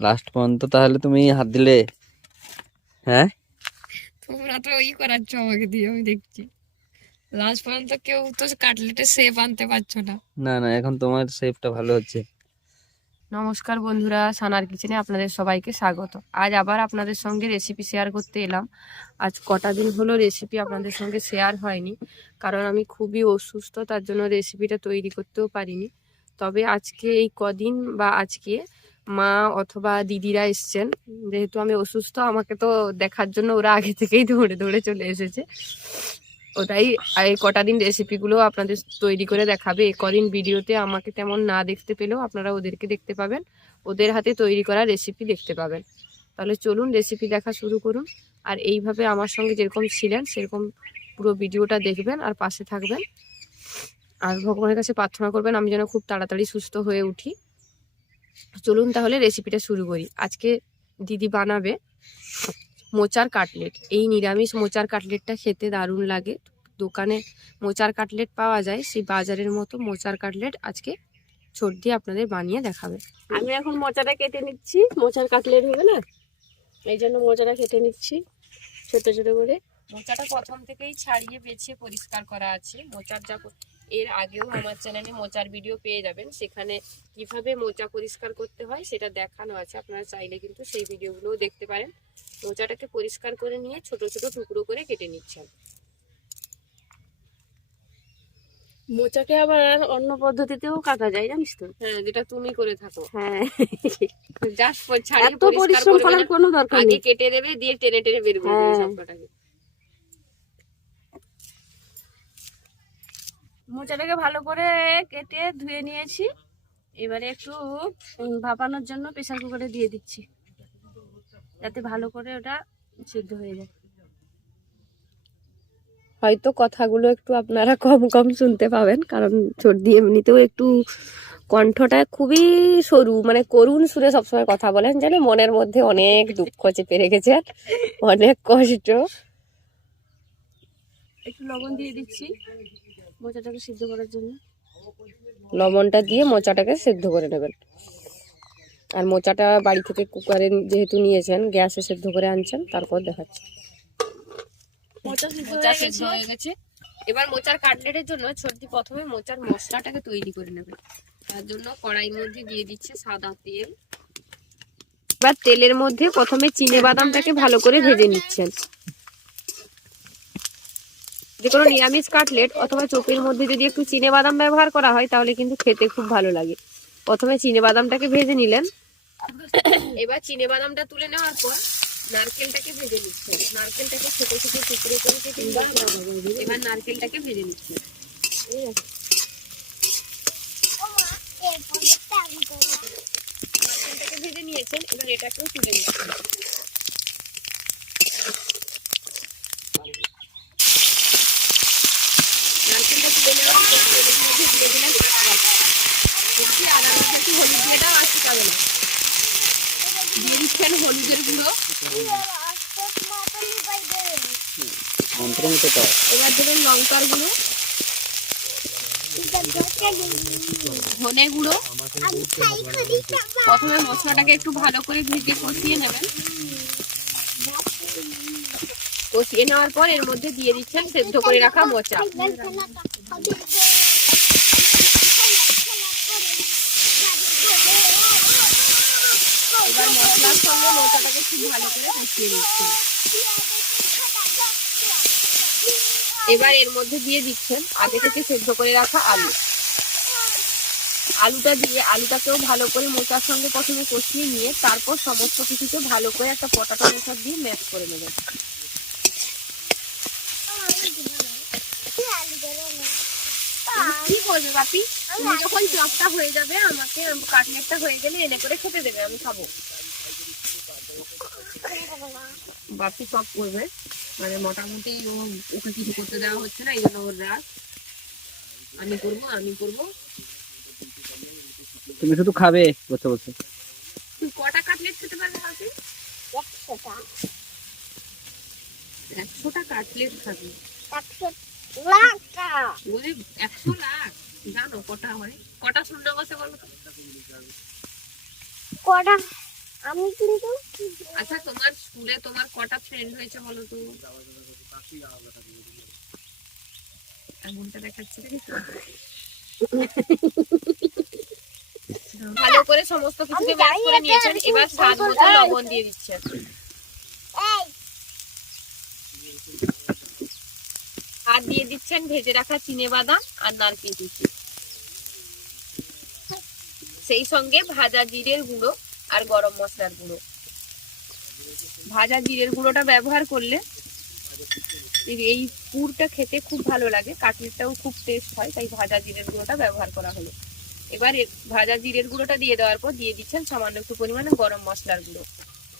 Last পর্যন্ত তাহলে তুমি হাত দিলে? হ্যাঁ? তোমরা তো ওই করাচ্ছ আমাকে দিয়ে আমি দেখছি। লাস্ট পর্যন্ত কেউ তো কাটলেটের শেপ আনতে পারছ না। না না এখন তোমার শেপটা ভালো হচ্ছে। নমস্কার বন্ধুরা সানার কিচেনে আপনাদের সবাইকে স্বাগত। আজ আবার আপনাদের সঙ্গে রেসিপি শেয়ার করতে এলাম। আজ কটা দিন হলো রেসিপি আপনাদের সঙ্গে শেয়ার হয়নি কারণ আমি খুবই অসুস্থ তার জন্য রেসিপিটা তৈরি করতেও পারিনি। তবে আজকে এই কদিন বা আজকে মা অথবা দিদিরা এসছেন। যেহেতু আমি অসুস্থ, আমাকে তো দেখার জন্য ওরা আগে থেকেই দৌড়ে দৌড়ে চলে এসেছে। ওটাই এই কটা দিন রেসিপিগুলো আপনাদের তৈরি করে দেখাবে। এই কদিন ভিডিওতে আমাকে তেমন না দেখতে পেলেও আপনারা ওদেরকে দেখতে পাবেন। ওদের হাতে তৈরি করা রেসিপি দেখতে পাবেন। তাহলে চলুন রেসিপি দেখা শুরু করুন। আর এইভাবে আমার সঙ্গে যেরকম ছিলেন, সেরকম পুরো ভিডিওটা দেখবেন আর পাশে থাকবেন। আর ভগবানের কাছে প্রার্থনা করবেন, আমি যেন খুব তাড়াতাড়ি সুস্থ হয়ে উঠি। চলুন তাহলে রেসিপিটা শুরু করি। আজকে দিদি বানাবে মোচার কাটলেট। এই নিরামিষ মোচার কাটলেটটা খেতে দারুণ লাগে। দোকানে মোচার কাটলেট পাওয়া যায়, সেই বাজারের মতো মোচার কাটলেট আজকে ছোট দিয়ে আপনাদের বানিয়ে দেখাবে। আমি এখন মোচাটা কেটে নিচ্ছি। মোচার কাটলেট হবে না? এই জন্য মোচাটা কেটে নিচ্ছি, ছোট ছোট করে। মোচাটা প্রথম থেকেই ছাড়িয়ে বেছে পরিষ্কার করা আছে। মোচার যা এর আগেও আমার চ্যানেলে মোচার ভিডিও পেয়ে যাবেন। সেখানে কীভাবে মোচা পরিষ্কার করতে হয় সেটা দেখানো আছে। আপনারা চাইলে কিন্তু সেই ভিডিওগুলোও দেখতে পারেন। মোচাটাকে পরিষ্কার করে নিয়ে ছোট ছোট টুকরো করে কেটে নিচ্ছেন। মোচাকে আবার অন্য পদ্ধতিতেও কাটা যায় জানিস তো? হ্যাঁ যেটা তুমি করে থাকো। হ্যাঁ। জাস্ট ছাড়িয়ে পরিষ্কার করার কোনো দরকার আগে নেই। কেটে দেবে দিয়ে টেনে টেনে বের করে দেবে হ্যাঁ। সবকটাকে মোচাটাকে ভালো করে কেটে ধুয়ে নিয়েছি। এবারে একটু ভাপানোর জন্য প্রেসার কুকারে দিয়ে দিচ্ছি। যাতে ভালো করে ওটা সিদ্ধ হয়ে যায়। হয়তো কথাগুলো একটু আপনারা কম কম শুনতে পাবেন কারণ সর্দি এমনিতেও একটু কণ্ঠটা খুবই সরু মানে করুণ সুরে সবসময় কথা বলেন যেন মনের মধ্যে অনেক দুঃখ চেপে রেখেছেন অনেক কষ্ট। একটু লবণ দিয়ে দিচ্ছি। মোচাটাকে সিদ্ধ করার জন্য। লবণটা দিয়ে মোচাটাকে সেদ্ধ করে নেবেন। আর মোচাটা বাড়ি থেকে কুকারে যেহেতু নিয়েছেন গ্যাসে সেদ্ধ করে আনছেন তারপর দেখাচ্ছি। মোচা মোচা সেদ্ধ হয়ে গেছে। এবার মোচার কাটলেটের জন্য সর্দি প্রথমে মোচার মশলাটাকে তৈরি করে নেবে তার জন্য কড়াইয়ের মধ্যে দিয়ে দিচ্ছে সাদা তেল। এবার তেলের মধ্যে প্রথমে চিনে বাদামটাকে ভালো করে ভেজে নিচ্ছেন। যে কোনো নিরামিষ কাটলেট অথবা চোখের মধ্যে যদি একটু চিনে বাদাম ব্যবহার করা হয়, তাহলে কিন্তু খেতে খুব ভালো লাগে। প্রথমে চিনে বাদামটাকে ভেজে নিলেন। এবার চিনে বাদামটা তুলে নেওয়ার পর নারকেলটাকে ভেজে নিচ্ছেন নারকেলটাকে ছোট ছোট টুকরো করে কেটে। এবার নারকেলটাকে ভেজে নিচ্ছেন নারকেলটাকে ভেজে নিয়েছেন, এবার এটাকেও তুলে নিচ্ছেন নারকেলটা তুলে নেওয়ার পর তেলের মধ্যে দিয়ে দিলেন আদা বলছি আদা মধ্যে একটু হলুদ দিয়ে দাও আর শুকাবে না দিয়ে হলুদের গুঁড়ো। এবার দেবেন লঙ্কার গুঁড়ো, ধনে গুঁড়ো। প্রথমে মশলাটাকে একটু ভালো করে ভেজে কষিয়ে নেবেন। কষিয়ে নেওয়ার পর এর মধ্যে দিয়ে দিচ্ছেন সেদ্ধ করে রাখা মোচা এবার মশলার মোচাটাকে খুব ভালো করে কষিয়ে নিচ্ছেন এবার এর মধ্যে দিয়ে দিচ্ছেন আগে থেকে সেদ্ধ করে রাখা আলু। আলুটা দিয়ে, আলুটাকেও ভালো করে মোচার সঙ্গে প্রথমে কষিয়ে নিয়ে তারপর সমস্ত কিছুকে ভালো করে একটা পটাটো মেশার দিয়ে ম্যাশ করে নেবেন কি বাপি? যখন চপটা হয়ে যাবে, আমাকে কাটলেটটা হয়ে গেলে এনে করে খেতে দেবে, আমি খাব। বাপি সব করবে। মানে মোটামুটি ও ওকে কিছু করতে দেওয়া হচ্ছে না এই জন্য ওর রাগ। আমি করব আমি করব। তুমি শুধু খাবে বসে বসে তুই কটা কাটলেট খেতে পারবে বাপি একশোটা। কাটলেট খাবি। বলি একশো লাখ? জানো কটা হয়? কটা শূন্য বসে বলো কটা আমি কিন্তু আচ্ছা তোমার স্কুলে তোমার কটা ফ্রেন্ড হয়েছে বলো তো? আঙুলটা দেখাচ্ছি? ভালো করে সমস্ত কিছুকে করে নিয়েছেন এবার স্বাদ মতো লবণ দিয়ে দিচ্ছেন আর দিয়ে দিচ্ছেন ভেজে রাখা চিনে বাদাম আর নারকেল কুচি। সেই সঙ্গে ভাজা জিরের গুঁড়ো আর গরম মশলার গুঁড়ো। ভাজা জিরের গুঁড়োটা ব্যবহার করলে এই- পুরটা খেতে খুব ভালো লাগে, কাটলেটটাও খুব টেস্ট হয়, তাই ভাজা জিরের গুঁড়োটা ব্যবহার করা হলো। এবার ভাজা জিরের গুঁড়োটা দিয়ে দেওয়ার পর দিয়ে দিচ্ছেন সামান্য একটু পরিমাণে গরম মশলার গুঁড়ো।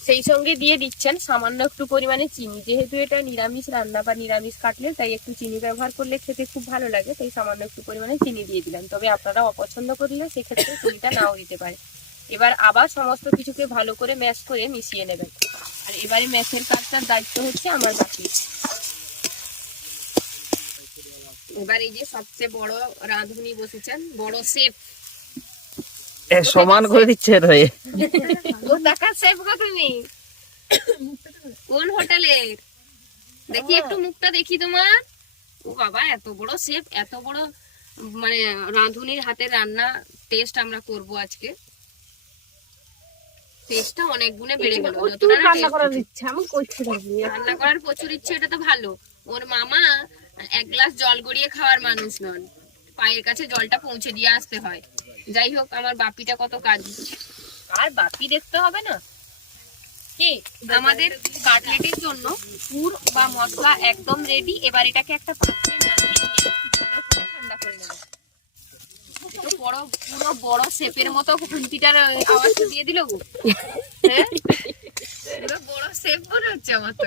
সেই সঙ্গে দিয়ে দিচ্ছেন সামান্য একটু পরিমাণে চিনি। যেহেতু এটা নিরামিষ রান্না বা নিরামিষ কাটলে তাই একটু চিনি ব্যবহার করলে খেতে খুব ভালো লাগে, তাই সামান্য একটু পরিমাণে চিনি দিয়ে দিলাম। তবে আপনারা অপছন্দ করলে সেক্ষেত্রে চিনিটা নাও দিতে পারে এবার আবার সমস্ত কিছুকে ভালো করে ম্যাশ করে মিশিয়ে নেবেন আর এবারে ম্যাশের কাজটার দায়িত্ব হচ্ছে আমার বাকি। এবার এই যে সবচেয়ে বড় রাঁধুনি বসেছেন বড় শেফ। সমান করে দিচ্ছে তো ও টাকা সেভ কত নেই কোন হোটেলের দেখি একটু মুখটা দেখি তোমার। ও বাবা এত বড় শেফ এত বড় মানে রাঁধুনির হাতের রান্না টেস্ট আমরা করব আজকে। টেস্টটা অনেক গুণে বেড়ে গেল। যতটা রান্না করার। ইচ্ছা আমি করতে রান্না করার প্রচুর ইচ্ছে এটা তো ভালো। ওর মামা এক গ্লাস জল গড়িয়ে খাওয়ার মানুষ নন। পায়ের কাছে জলটা পৌঁছে দিয়ে আসতে হয়। যাই হোক আমার বাপিটা কত কাজ। আর বাপি দেখতে হবে না। কি? আমাদের কাটলেটের জন্য পুর বা মশলা একদম রেডি এবার এটাকে একটা পাত্রে নামিয়ে নিয়ে ভালো করে ঠান্ডা করে নেব তো বড় পুরো বড় শেপের মতো আওয়াজ তো দিয়ে দিল গো। হ্যাঁ? পুরো বড় শেপ মনে হচ্ছে আমার তো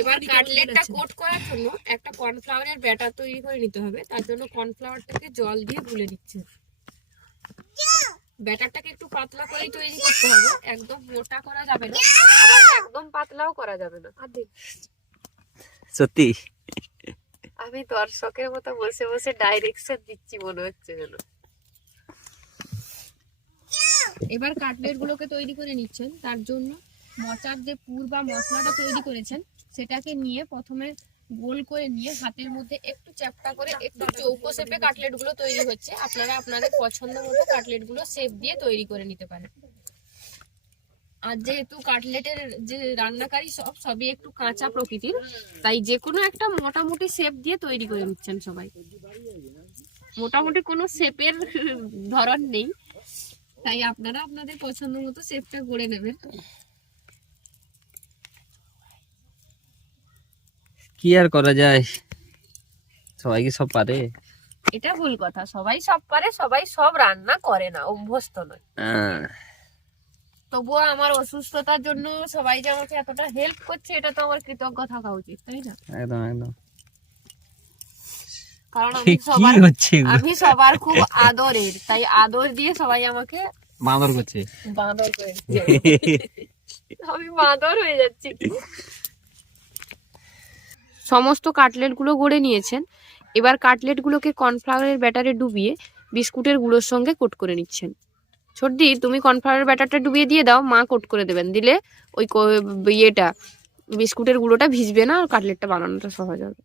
এবার কাটলেটটা কোট করার জন্য একটা কর্নফ্লাওয়ারের ব্যাটার তৈরি করে নিতে হবে। তার জন্য কর্নফ্লাওয়ারটাকে জল দিয়ে গুলে দিচ্ছে ব্যাটারটাকে একটু পাতলা করেই তৈরি করতে হবে। একদম মোটা করা যাবে না। আবার একদম পাতলাও করা যাবে না। সত্যি? আমি দর্শকের মতো বসে বসে ডাইরেকশন দিচ্ছি মনে হচ্ছে যেন। এবার কাটলেট গুলোকে তৈরি করে নিচ্ছেন। তার জন্য মচার যে পুর বা মশলাটা তৈরি করেছেন, সেটাকে নিয়ে প্রথমে গোল করে নিয়ে হাতের মধ্যে একটু চ্যাপটা করে একটু চৌকো শেপে কাটলেটগুলো তৈরি হচ্ছে। আপনারা আপনাদের পছন্দ মতো কাটলেটগুলো শেপ দিয়ে তৈরি করে নিতে পারেন। আর যেহেতু কাটলেটের যে রান্নাকারী সব সবই একটু কাঁচা প্রকৃতির তাই যে কোনো একটা মোটামুটি শেপ দিয়ে তৈরি করে নিচ্ছেন সবাই। মোটামুটি কোনো শেপের ধরন নেই। তাই আপনারা আপনাদের পছন্দ মতো শেপটা করে নেবেন। কি আর করা যায়? সবাই কি সব পারে? এটা ভুল কথা। সবাই সব পারে সবাই সব রান্না করে না অভ্যস্ত নয়। আহ, তবুও আমার অসুস্থতার জন্য সবাই যে আমাকে এতটা হেল্প করছে এটা তো আমার কৃতজ্ঞ থাকা উচিত তাই না? একদম একদম। কারণ আমি সবার আমি সবার খুব আদরের তাই আদর দিয়ে সবাই আমাকে মাদর করছে। বাঁদর করে আমি বাঁদর হয়ে যাচ্ছি। সমস্ত কাটলেটগুলো গড়ে নিয়েছেন। এবার কাটলেট গুলোকে কর্নফ্লাওয়ারের ব্যাটারে ডুবিয়ে বিস্কুটের গুঁড়োর সঙ্গে কোট করে নিচ্ছেন। সর্দি তুমি কর্নফ্লাওয়ারের ব্যাটারটা ডুবিয়ে দিয়ে দাও মা কোট করে দেবেন। দিলে ওই কো- ইয়েটা বিস্কুটের গুঁড়োটা ভিজবে না আর কাটলেটটা বানানোটা সহজ হবে।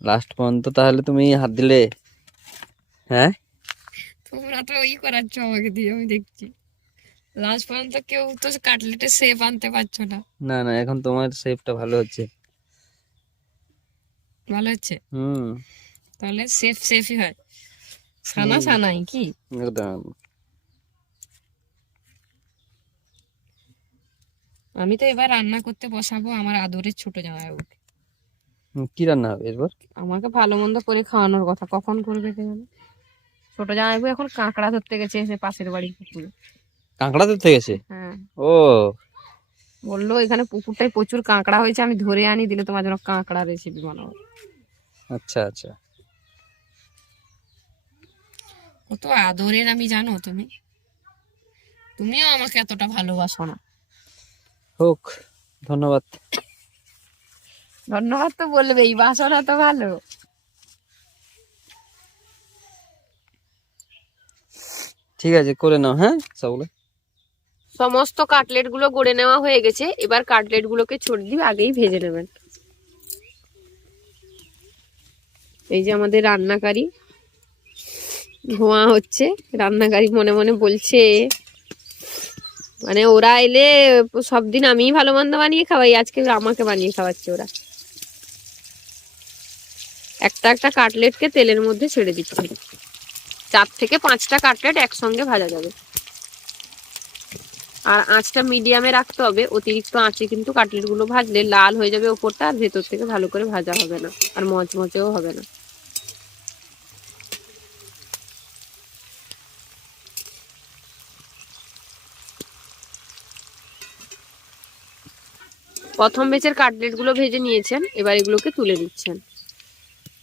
লাস্ট পর্যন্ত তাহলে তুমি হাত দিলে? হ্যাঁ? তোমরা তো ওই করাচ্ছ আমাকে দিয়ে আমি দেখছি। লাস্ট পর্যন্ত কেউ তো কাটলেটের শেপ আনতে পারছ না। না না এখন তোমার শেপটা ভালো হচ্ছে। ভালো হচ্ছে? হুম। তাহলে সেফ সেফই হয়। সানা সানাই কি? একদম। আমি তো এবার রান্না করতে বসাবো আমার আদরের ছোট জামাইবাবুকে কি রান্না হবে এরপর? আমাকে ভালো মন্দ করে খাওয়ানোর কথা কখন করবে কে জানে? ছোট জামাইবাবু এখন কাঁকড়া ধরতে গেছে এসে পাশের বাড়ি পুকুরে। কাঁকড়া ধরতে গেছে? হ্যাঁ। ও। বলল এখানে পুকুরটায় প্রচুর কাঁকড়া হয়েছে আমি ধরে আনি দিলে তোমার জন্য কাঁকড়া রেসিপি বানাবো। আচ্ছা আচ্ছা। কত আদরের আমি জানো তুমি? তুমিও আমাকে এতটা ভালোবাসো না। হোক ধন্যবাদ। ধন্যবাদ তো বলবেই বাসনা তো ভালো। ঠিক আছে করে নাও হ্যাঁ সবগুলো সমস্ত কাটলেটগুলো গড়ে নেওয়া হয়ে গেছে। এবার কাটলেট গুলোকে ছোট দিয়ে আগেই ভেজে নেবেন। এই যে আমাদের রান্নাকারী ধোঁয়া হচ্ছে। রান্নাকারী মনে মনে বলছে মানে ওরা এলে সব দিন আমিই ভালো মন্দ বানিয়ে খাওয়াই, আজকে আমাকে বানিয়ে খাওয়াচ্ছে ওরা। একটা একটা কাটলেটকে তেলের মধ্যে ছেড়ে দিচ্ছে। চার থেকে পাঁচটা কাটলেট একসঙ্গে ভাজা যাবে। আর আঁচটা মিডিয়ামে রাখতে হবে, অতিরিক্ত আঁচে কিন্তু কাটলেটগুলো ভাজলে লাল হয়ে যাবে ওপরটা আর ভেতর থেকে ভালো করে ভাজা হবে না আর মচমচেও হবে না। প্রথম বেচের কাটলেটগুলো ভেজে নিয়েছেন, এবার এগুলোকে তুলে নিচ্ছেন।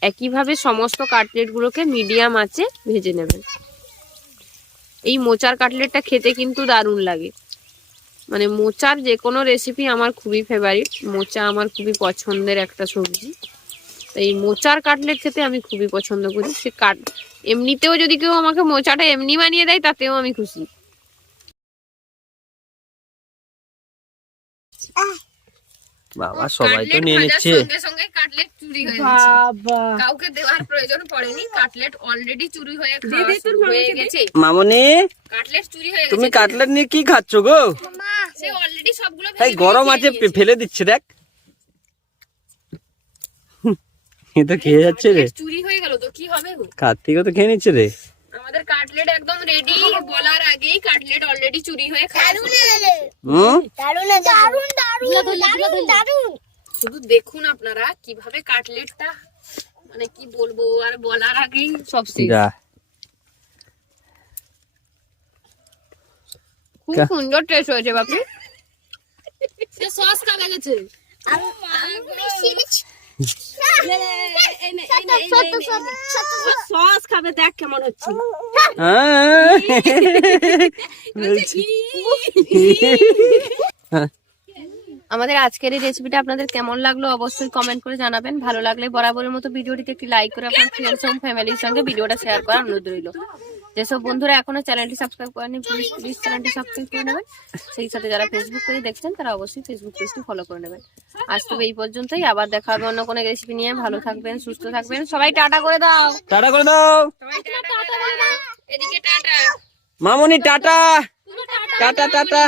একইভাবে সমস্ত কাটলেট গুলোকে মিডিয়াম আঁচে ভেজে নেবেন। এই মোচার কাটলেটটা খেতে কিন্তু দারুণ লাগে। মানে মোচার যে কোনো রেসিপি আমার খুবই ফেভারিট মোচা আমার খুবই পছন্দের একটা সবজি। তো এই মোচার কাটলেট খেতে আমি খুবই পছন্দ করি। সে কাট এমনিতেও যদি কেউ আমাকে মোচাটা এমনি বানিয়ে দেয়, তাতেও আমি খুশি। বাবা সবাই তো কাটলেট নিয়ে নিচ্ছে। সঙ্গে সঙ্গে কাটলেট চুরি হয়ে গেছে। কাউকে দেওয়ার প্রয়োজন পড়েনি কাটলেট অলরেডি চুরি হয়ে হয়ে গেছে। মামনি কাটলেট চুরি হয়ে গেছে। তুমি কাটলেট নিয়ে কি খাচ্ছ গো? মা সে অলরেডি সবগুলো এই গরম আছে ফেলে দিচ্ছে দেখ। এ তো খেয়ে যাচ্ছে রে। চুরি হয়ে গেল তো কি হবে গো? কার্তিকও তো খেয়ে নিচ্ছে রে। কাটলেট একদম রেডি বলার আগেই কাটলেট অলরেডি চুরি হয়ে শুরু হয়ে গেছে। হুম? শুধু দেখুন আপনারা কীভাবে কাটলেটটা মানে কি বলব আর বলার আগেই সব শেষ। খুব সুন্দর টেস্ট হয়েছে বাপি সে সস গেছে। সস খাবে দেখ কেমন হচ্ছে। আমাদের আজকের এই রেসিপিটা আপনাদের কেমন লাগল অবশ্যই কমেন্ট করে জানাবেন। ভালো লাগলে বরাবরের মতো ভিডিওটিতে একটি লাইক করে আপনার ফ্রেন্ডস এবং ফ্যামিলির সঙ্গে ভিডিওটা শেয়ার করার অনুরোধ রইল। যেসব বন্ধুরা এখনও চ্যানেলটি সাবস্ক্রাইব করেনি প্লিজ প্লিজ চ্যানেলটি সাবস্ক্রাইব করে নেবেন। সেই সাথে যারা ফেসবুক পেজে দেখছেন তারা অবশ্যই ফেসবুক পেজটি ফলো করে নেবেন। আজ তবে এই পর্যন্তই আবার দেখা হবে অন্য কোনো রেসিপি নিয়ে। ভালো থাকবেন সুস্থ থাকবেন। সবাই টাটা করে দাও। টাটা করে দাও। সবাই টাটা করে এদিকে টাটা। মামনি টাটা। টাটা। টাটা।